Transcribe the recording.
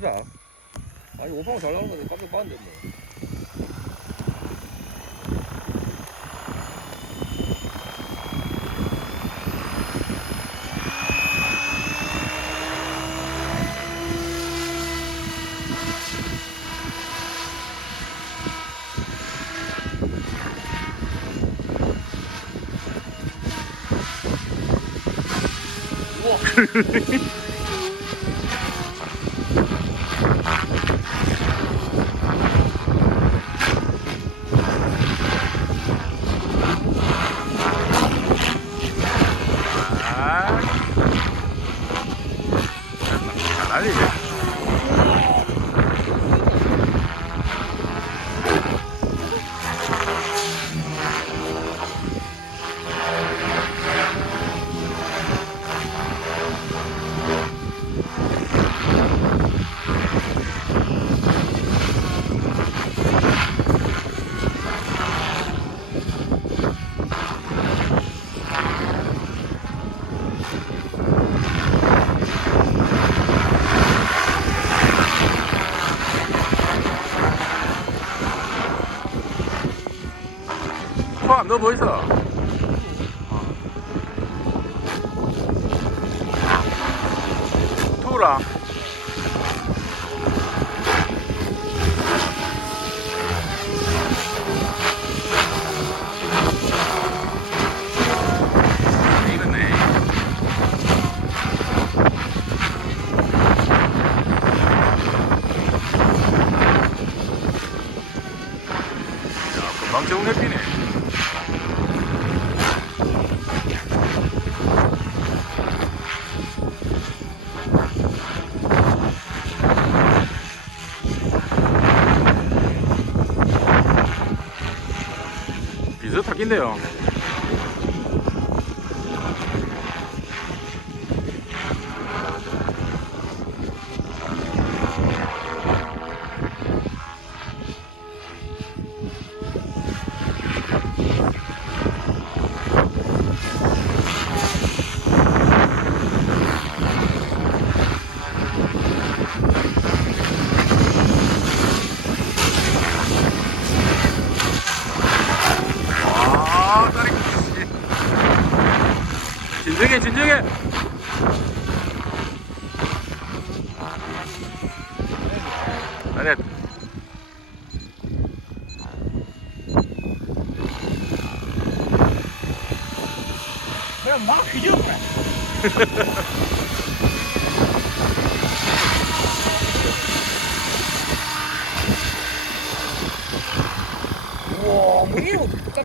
가자. 아니 오빠가 잘 나오는 건데 깜짝 봤는데 뭐. 아. 포함 너뭐 있어? 투랑 이거네. 야, 금방 적응해 피네. 비슷하긴데요. 진정해, 진정해. 아니야. 그냥 막 휘저어버려.